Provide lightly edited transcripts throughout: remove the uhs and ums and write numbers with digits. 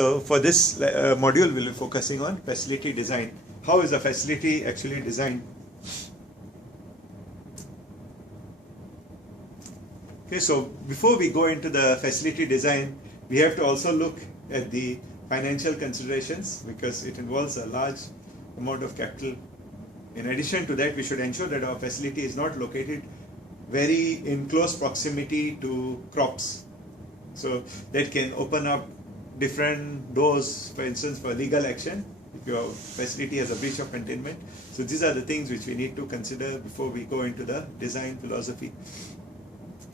So for this module, we'll be focusing on facility design. How is a facility actually designed? Okay, so before we go into the facility design, we have to also look at the financial considerations because it involves a large amount of capital. In addition to that, we should ensure that our facility is not located very in close proximity to crops. So that can open up different doors, for instance, for legal action if your facility has a breach of containment. So these are the things which we need to consider before we go into the design philosophy.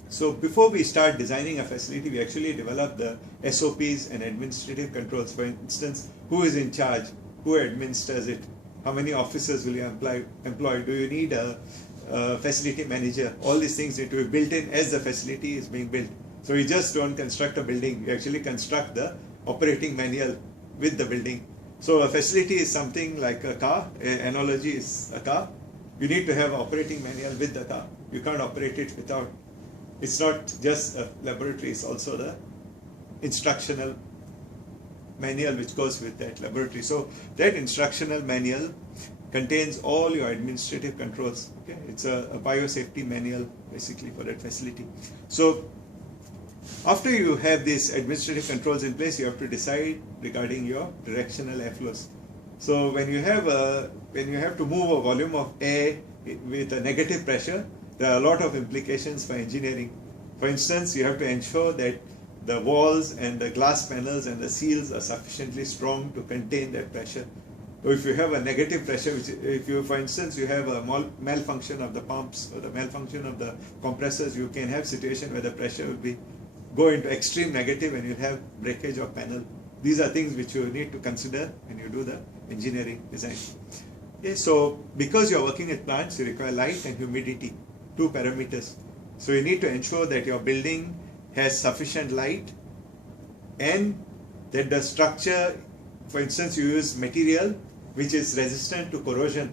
So before we start designing a facility, we actually develop the SOPs and administrative controls. For instance, who is in charge, who administers it, how many officers will you employ, do you need a facility manager? All these things need to be built in as the facility is being built. So we just don't construct a building, we actually construct the operating manual with the building. So a facility is something like a car, an analogy is a car. You need to have an operating manual with the car. You can't operate it without. It's not just a laboratory, it's also the instructional manual which goes with that laboratory. So that instructional manual contains all your administrative controls. Okay? It's a biosafety manual basically for that facility. So after you have these administrative controls in place, you have to decide regarding your directional airflows. So when you have to move a volume of air with a negative pressure, there are a lot of implications for engineering. For instance, you have to ensure that the walls and the glass panels and the seals are sufficiently strong to contain that pressure. So if you have a negative pressure, if you, for instance, you have a malfunction of the pumps or the malfunction of the compressors, you can have a situation where the pressure will go into extreme negative and you'll have breakage of panel. These are things which you need to consider when you do the engineering design. Okay, so because you're working at plants, you require light and humidity, two parameters. So you need to ensure that your building has sufficient light and that the structure, for instance, you use material which is resistant to corrosion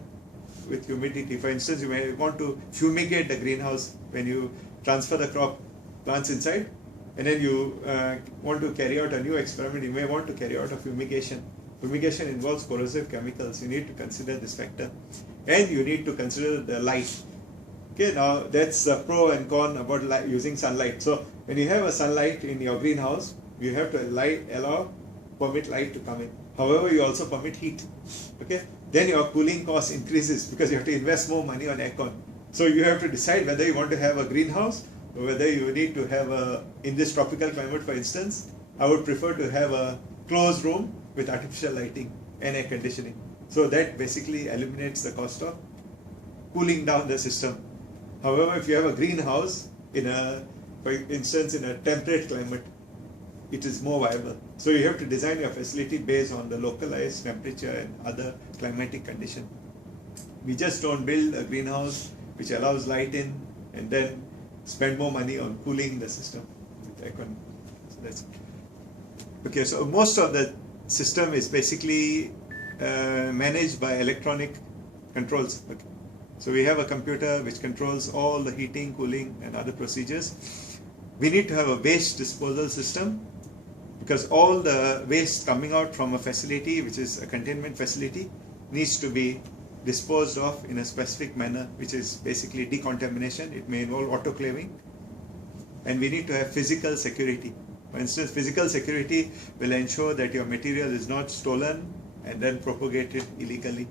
with humidity. For instance, you may want to fumigate the greenhouse when you transfer the crop plants inside, and then you want to carry out a new experiment, you may want to carry out a fumigation. Fumigation involves corrosive chemicals. You need to consider this factor. And you need to consider the light. Okay, now that's the pro and con about using sunlight. So when you have a sunlight in your greenhouse, you have to permit light to come in. However, you also permit heat. Okay, then your cooling cost increases because you have to invest more money on aircon. So you have to decide whether you want to have a greenhouse or whether you need to have in this tropical climate, for instance, I would prefer to have a closed room with artificial lighting and air conditioning. So that basically eliminates the cost of cooling down the system. However, if you have a greenhouse for instance, in a temperate climate, it is more viable. So you have to design your facility based on the localized temperature and other climatic condition. We just don't build a greenhouse which allows light in and then spend more money on cooling the system with aircon. So that's it. Okay, so most of the system is basically managed by electronic controls. Okay. So we have a computer which controls all the heating, cooling and other procedures. We need to have a waste disposal system because all the waste coming out from a facility, which is a containment facility, needs to be disposed of in a specific manner, which is basically decontamination. It may involve autoclaving. And we need to have physical security. For instance, physical security will ensure that your material is not stolen and then propagated illegally.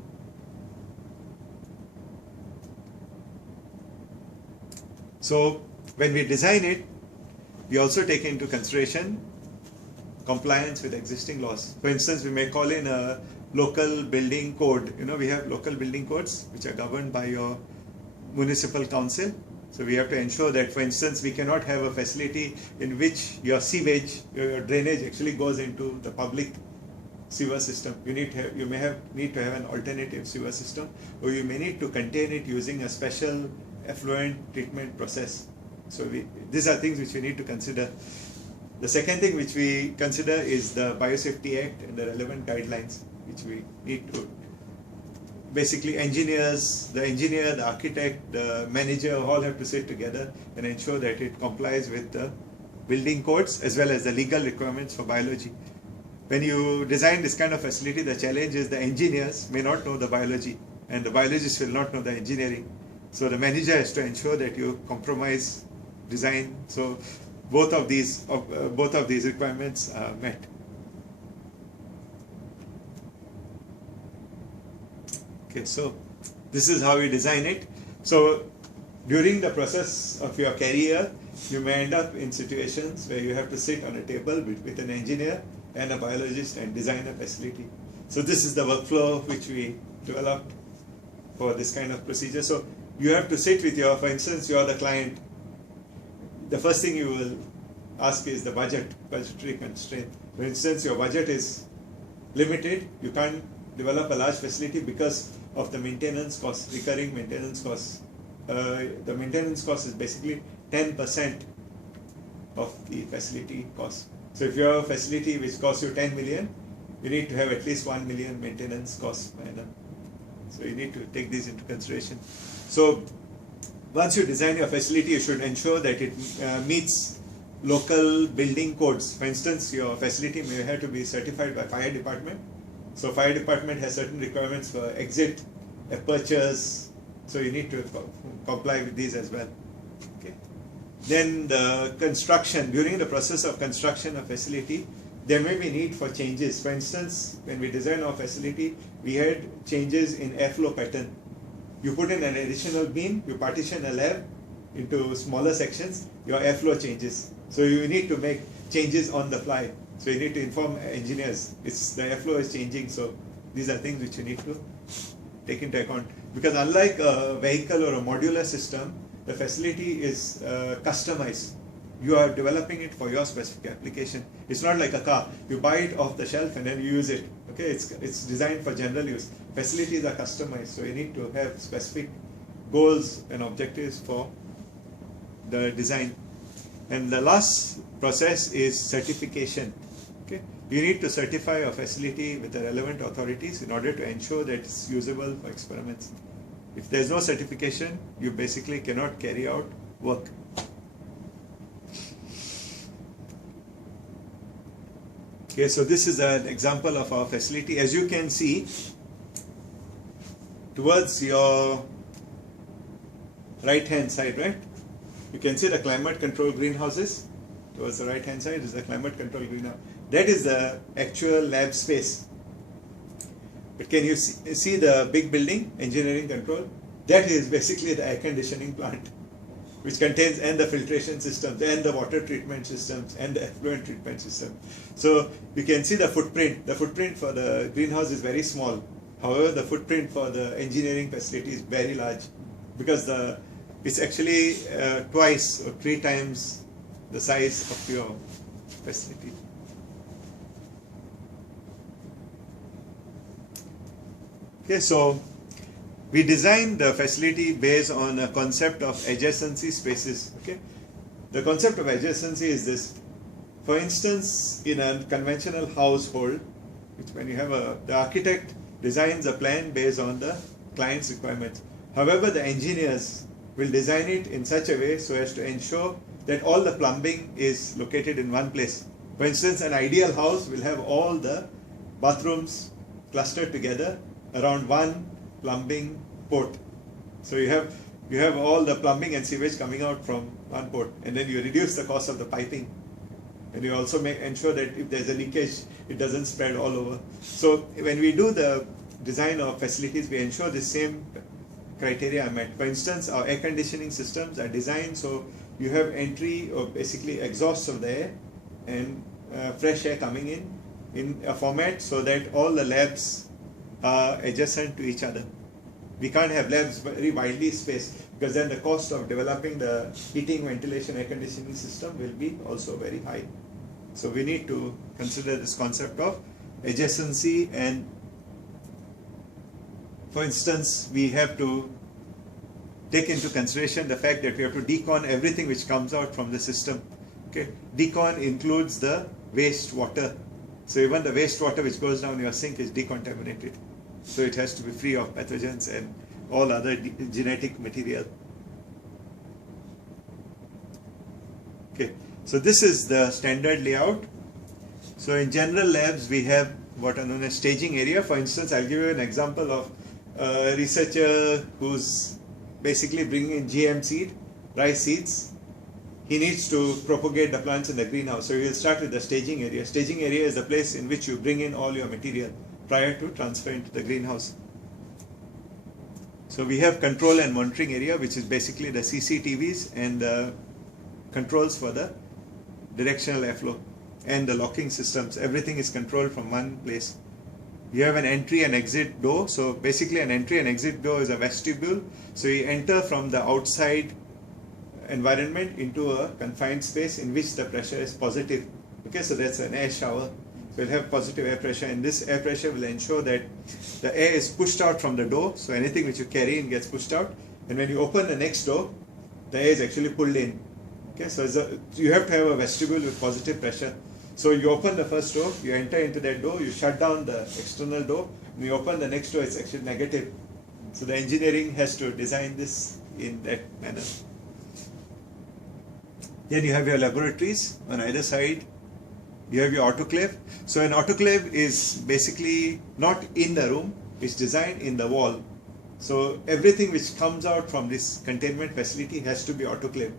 So when we design it, we also take into consideration compliance with existing laws. For instance, we may call in a local building code. You know, we have local building codes which are governed by your municipal council. So we have to ensure that, for instance, we cannot have a facility in which your sewage, your drainage actually goes into the public sewer system. You need to have an alternative sewer system, or you may need to contain it using a special effluent treatment process. So these are things which we need to consider. The second thing which we consider is the Biosafety Act and the relevant guidelines, which we need to basically the engineer, the architect, the manager all have to sit together and ensure that it complies with the building codes as well as the legal requirements for biology. when you design this kind of facility, the challenge is the engineers may not know the biology and the biologists will not know the engineering. So the manager has to ensure that you compromise design. So both of these requirements are met. Okay, so this is how we design it. So during the process of your career, you may end up in situations where you have to sit on a table with an engineer and a biologist and design a facility. So this is the workflow which we developed for this kind of procedure. So you have to sit with for instance, you are the client. The first thing you will ask is the budgetary constraint. For instance, your budget is limited. You can't develop a large facility because of the maintenance cost, recurring maintenance costs. The maintenance cost is basically 10% of the facility cost. So if you have a facility which costs you 10 million, you need to have at least 1 million maintenance costs per annum. So you need to take these into consideration. So once you design your facility, you should ensure that it meets local building codes. For instance, your facility may have to be certified by fire department. So fire department has certain requirements for exit, apertures. So you need to comply with these as well. Okay. Then the construction, during the process of construction of facility, there may be need for changes. For instance, when we designed our facility, we had changes in airflow pattern. You put in an additional beam, you partition a lab into smaller sections, your airflow changes. So you need to make changes on the fly. So you need to inform engineers, the airflow is changing, so these are things which you need to take into account. Because unlike a vehicle or a modular system, the facility is customized. You are developing it for your specific application. It's not like a car. You buy it off the shelf and then you use it. Okay, it's designed for general use. Facilities are customized, so you need to have specific goals and objectives for the design. And the last process is certification. Okay, you need to certify a facility with the relevant authorities in order to ensure that it's usable for experiments. If there's no certification, you basically cannot carry out work. Okay, so this is an example of our facility. As you can see, towards your right hand side, right? You can see the climate control greenhouses. Towards the right hand side is the climate control greenhouse. That is the actual lab space. But can you see the big building, engineering control? That is basically the air conditioning plant, which contains and the filtration systems and the water treatment systems and the effluent treatment system. So you can see the footprint. The footprint for the greenhouse is very small. However, the footprint for the engineering facility is very large because it's actually twice or 3 times the size of your facility. Okay, so we designed the facility based on a concept of adjacency spaces. Okay, the concept of adjacency is this. For instance, in a conventional household, when you have the architect designs a plan based on the client's requirements. However, the engineers will design it in such a way so as to ensure that all the plumbing is located in one place. For instance, an ideal house will have all the bathrooms clustered together around one plumbing port. So you have all the plumbing and sewage coming out from one port, and then you reduce the cost of the piping, and you also ensure that if there's a leakage, it doesn't spread all over. So when we do the design of facilities, we ensure the same criteria are met. For instance, our air conditioning systems are designed so you have entry or basically exhaust of the air and fresh air coming in a format so that all the labs are adjacent to each other. We can't have labs very widely spaced because then the cost of developing the heating, ventilation, air conditioning system will be also very high. So we need to consider this concept of adjacency, and for instance, we have to take into consideration the fact that we have to decon everything which comes out from the system. Okay, decon includes the waste water. So even the wastewater which goes down your sink is decontaminated. So it has to be free of pathogens and all other genetic material. Okay, so this is the standard layout. So in general labs, we have what are known as staging area. For instance, I'll give you an example of a researcher who's basically bringing in GM seed, rice seeds. He needs to propagate the plants in the greenhouse. So we'll start with the staging area. Staging area is the place in which you bring in all your material prior to transfer into the greenhouse. So we have control and monitoring area, which is basically the CCTVs and the controls for the directional airflow and the locking systems. Everything is controlled from one place. You have an entry and exit door. So basically an entry and exit door is a vestibule. So you enter from the outside environment into a confined space in which the pressure is positive. Okay, so that's an air shower. So you'll have positive air pressure, and this air pressure will ensure that the air is pushed out from the door. So anything which you carry in gets pushed out. And when you open the next door, the air is actually pulled in. Okay, so you have to have a vestibule with positive pressure. So you open the first door, you enter into that door, you shut down the external door, and you open the next door, it's actually negative. So the engineering has to design this in that manner. Then you have your laboratories on either side. You have your autoclave. So an autoclave is basically not in the room, it's designed in the wall. So everything which comes out from this containment facility has to be autoclaved.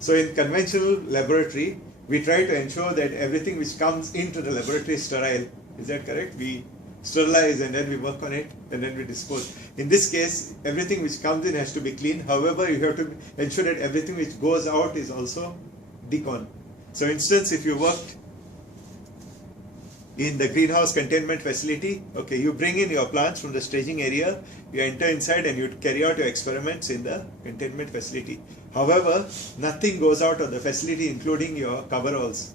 So in conventional laboratory, we try to ensure that everything which comes into the laboratory is sterile. Is that correct? We sterilize and then we work on it and then we dispose. In this case, everything which comes in has to be clean. However, you have to ensure that everything which goes out is also decon. So, for instance, if you worked in the greenhouse containment facility, okay, you bring in your plants from the staging area, you enter inside and you carry out your experiments in the containment facility. However, nothing goes out of the facility, including your coveralls.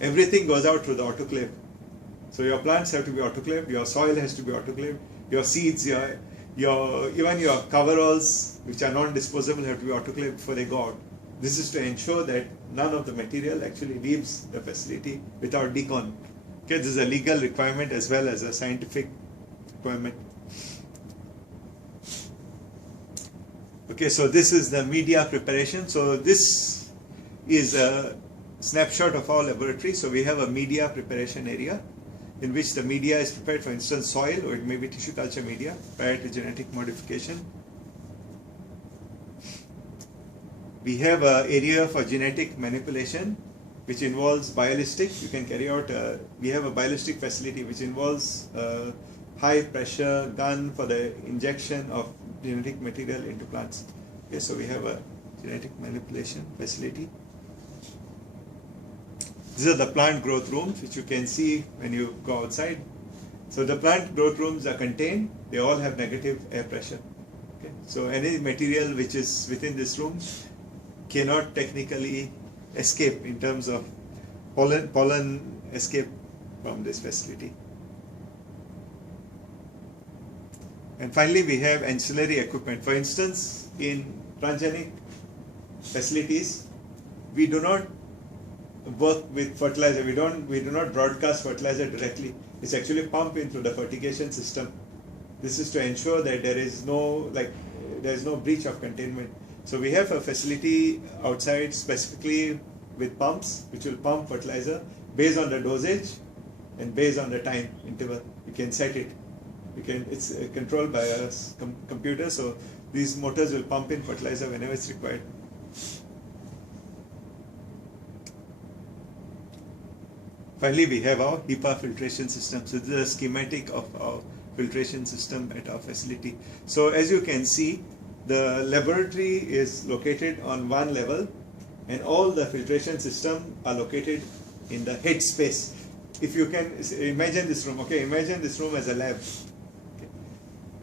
Everything goes out through the autoclave. So your plants have to be autoclaved, your soil has to be autoclaved, your seeds, even your coveralls, which are non-disposable, have to be autoclaved before they go out. This is to ensure that none of the material actually leaves the facility without decon. Okay, this is a legal requirement as well as a scientific requirement. Okay, so this is the media preparation. So this is a snapshot of our laboratory. So we have a media preparation area in which the media is prepared, for instance, soil, or it may be tissue culture media prior to genetic modification. We have an area for genetic manipulation, which involves biolistics. You can carry out, we have a bialistic facility which involves a high pressure gun for the injection of genetic material into plants. Okay, so we have a genetic manipulation facility. These are the plant growth rooms, which you can see when you go outside. So the plant growth rooms are contained. They all have negative air pressure. Okay, so any material which is within this room cannot technically escape in terms of pollen escape from this facility. And finally, we have ancillary equipment. For instance, in transgenic facilities, we do not work with fertilizer. We do not broadcast fertilizer directly. It's actually pumped in through the fertigation system. This is to ensure that there is no breach of containment. So we have a facility outside specifically with pumps which will pump fertilizer based on the dosage and based on the time interval. You can set it. It's controlled by a computer, so these motors will pump in fertilizer whenever it's required. Finally, we have our HEPA filtration system. So this is a schematic of our filtration system at our facility. So as you can see, the laboratory is located on one level and all the filtration system are located in the head space. If you can imagine this room, okay, imagine this room as a lab. Okay.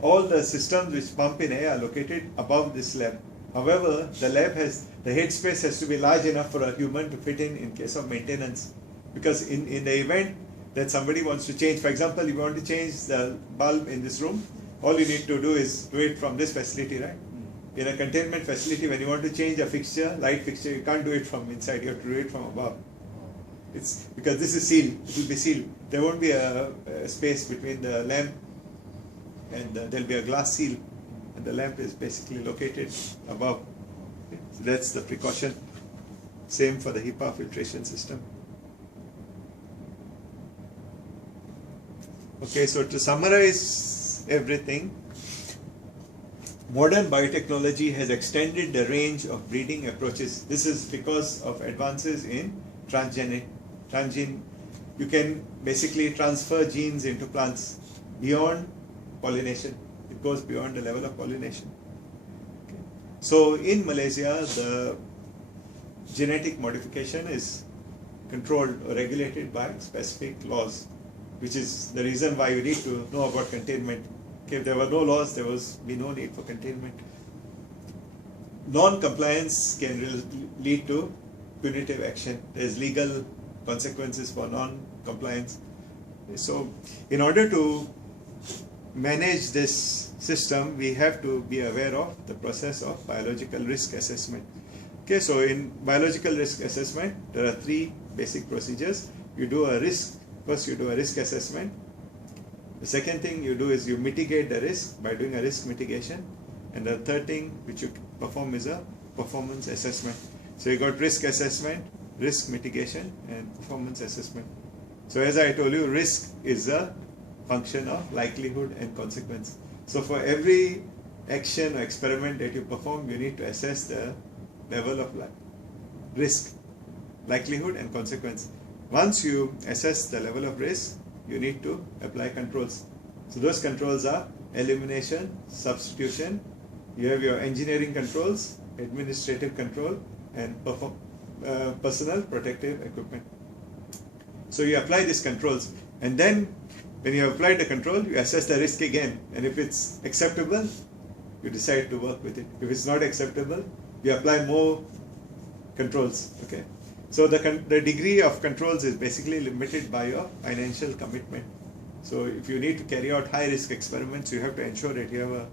All the systems which pump in air are located above this lab. However, the head space has to be large enough for a human to fit in case of maintenance. Because in the event that somebody wants to change, for example, you want to change the bulb in this room, all you need to do is do it from this facility, right? In a containment facility, when you want to change a fixture, light fixture, you can't do it from inside, you have to do it from above. It's because this is sealed, it will be sealed. There won't be a space between the lamp and there will be a glass seal, and the lamp is basically located above. Okay. So that's the precaution. Same for the HEPA filtration system. Okay, so to summarize everything, modern biotechnology has extended the range of breeding approaches. This is because of advances in transgenic. You can basically transfer genes into plants beyond pollination. It goes beyond the level of pollination. Okay. So in Malaysia, the genetic modification is controlled or regulated by specific laws, which is the reason why you need to know about containment. Okay, if there were no laws, there was be no need for containment. Non-compliance can lead to punitive action. There's legal consequences for non-compliance. So in order to manage this system, we have to be aware of the process of biological risk assessment. Okay, so in biological risk assessment, there are three basic procedures. First you do a risk assessment. The second thing you do is you mitigate the risk by doing a risk mitigation. And the third thing which you perform is a performance assessment. So you got risk assessment, risk mitigation, and performance assessment. So as I told you, risk is a function of likelihood and consequence. So for every action or experiment that you perform, you need to assess the level of risk, likelihood and consequence. Once you assess the level of risk, you need to apply controls. So those controls are elimination, substitution, you have your engineering controls, administrative control, and personal protective equipment. So you apply these controls, and then when you have applied the control, you assess the risk again, and if it's acceptable, you decide to work with it. If it's not acceptable, you apply more controls. Okay. So the degree of controls is basically limited by your financial commitment. So if you need to carry out high risk experiments, you have to ensure that you have a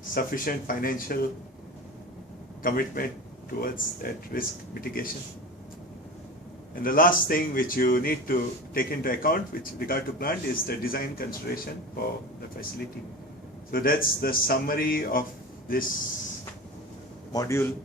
sufficient financial commitment towards that risk mitigation. And the last thing which you need to take into account with regard to plant is the design consideration for the facility. So that's the summary of this module